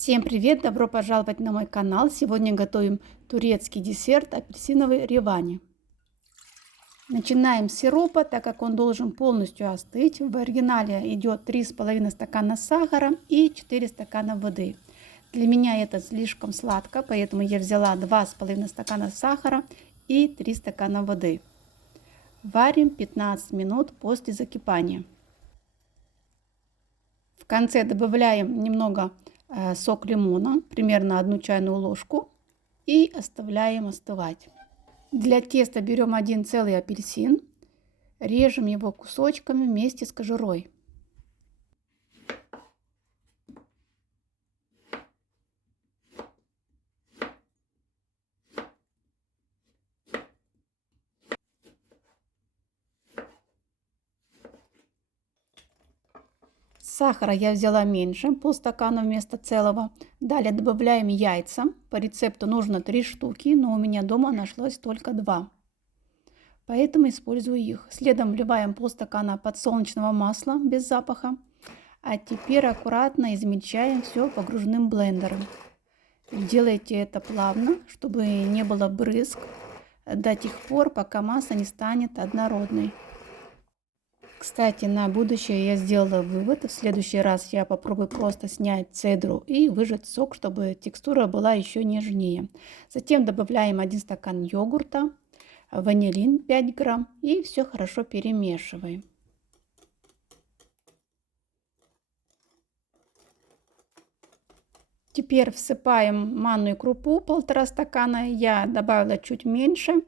Всем привет! Добро пожаловать на мой канал! Сегодня готовим турецкий десерт апельсиновый ревани. Начинаем с сиропа, так как он должен полностью остыть. В оригинале идет 3,5 стакана сахара и 4 стакана воды. Для меня это слишком сладко, поэтому я взяла 2,5 стакана сахара и 3 стакана воды. Варим 15 минут после закипания. В конце добавляем немного сок лимона, примерно 1 чайную ложку, и оставляем остывать. Для теста берем 1 целый апельсин, режем его кусочками вместе с кожурой. Сахара я взяла меньше, полстакана вместо целого. Далее добавляем яйца. По рецепту нужно 3 штуки, но у меня дома нашлось только 2. Поэтому использую их. Следом вливаем полстакана подсолнечного масла без запаха. А теперь аккуратно измельчаем все погружным блендером. Делайте это плавно, чтобы не было брызг, до тех пор, пока масса не станет однородной. Кстати, на будущее я сделала вывод. В следующий раз я попробую просто снять цедру и выжать сок, чтобы текстура была еще нежнее. Затем добавляем 1 стакан йогурта, ванилин 5 грамм и все хорошо перемешиваем. Теперь всыпаем манную крупу 1,5 стакана. Я добавила чуть меньше.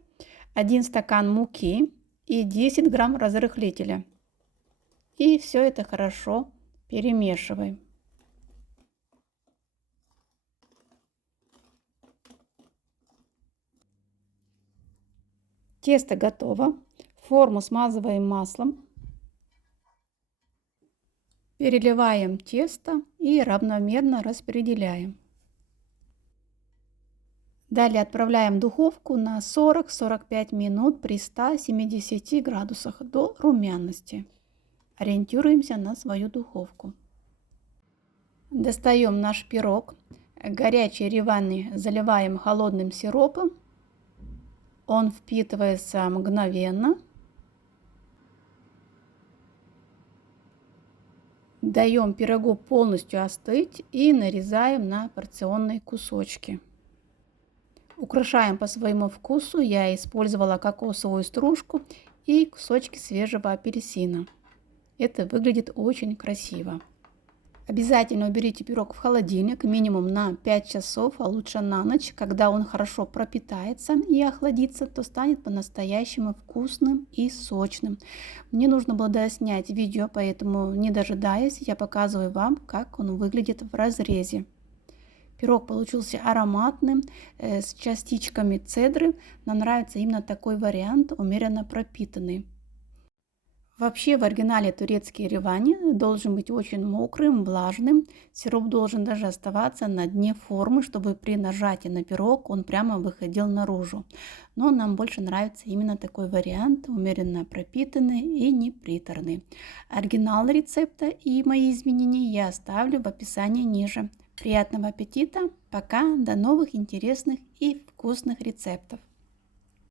1 стакан муки и 10 грамм разрыхлителя. И все это хорошо перемешиваем. Тесто готово. Форму смазываем маслом. Переливаем тесто и равномерно распределяем. Далее отправляем в духовку на 40-45 минут при 170 градусах до румяности. Ориентируемся на свою духовку. Достаем наш пирог. Горячий ревани заливаем холодным сиропом. Он впитывается мгновенно. Даем пирогу полностью остыть и нарезаем на порционные кусочки. Украшаем по своему вкусу. Я использовала кокосовую стружку и кусочки свежего апельсина. Это выглядит очень красиво. Обязательно уберите пирог в холодильник минимум на 5 часов, а лучше на ночь. Когда он хорошо пропитается и охладится, то станет по-настоящему вкусным и сочным. Мне нужно было доснять видео, поэтому, не дожидаясь, я показываю вам, как он выглядит в разрезе. Пирог получился ароматным, с частичками цедры. Нам нравится именно такой вариант, умеренно пропитанный. Вообще в оригинале турецкий ревани должен быть очень мокрым, влажным. Сироп должен даже оставаться на дне формы, чтобы при нажатии на пирог он прямо выходил наружу. Но нам больше нравится именно такой вариант, умеренно пропитанный и не приторный. Оригинал рецепта и мои изменения я оставлю в описании ниже. Приятного аппетита! Пока! До новых интересных и вкусных рецептов!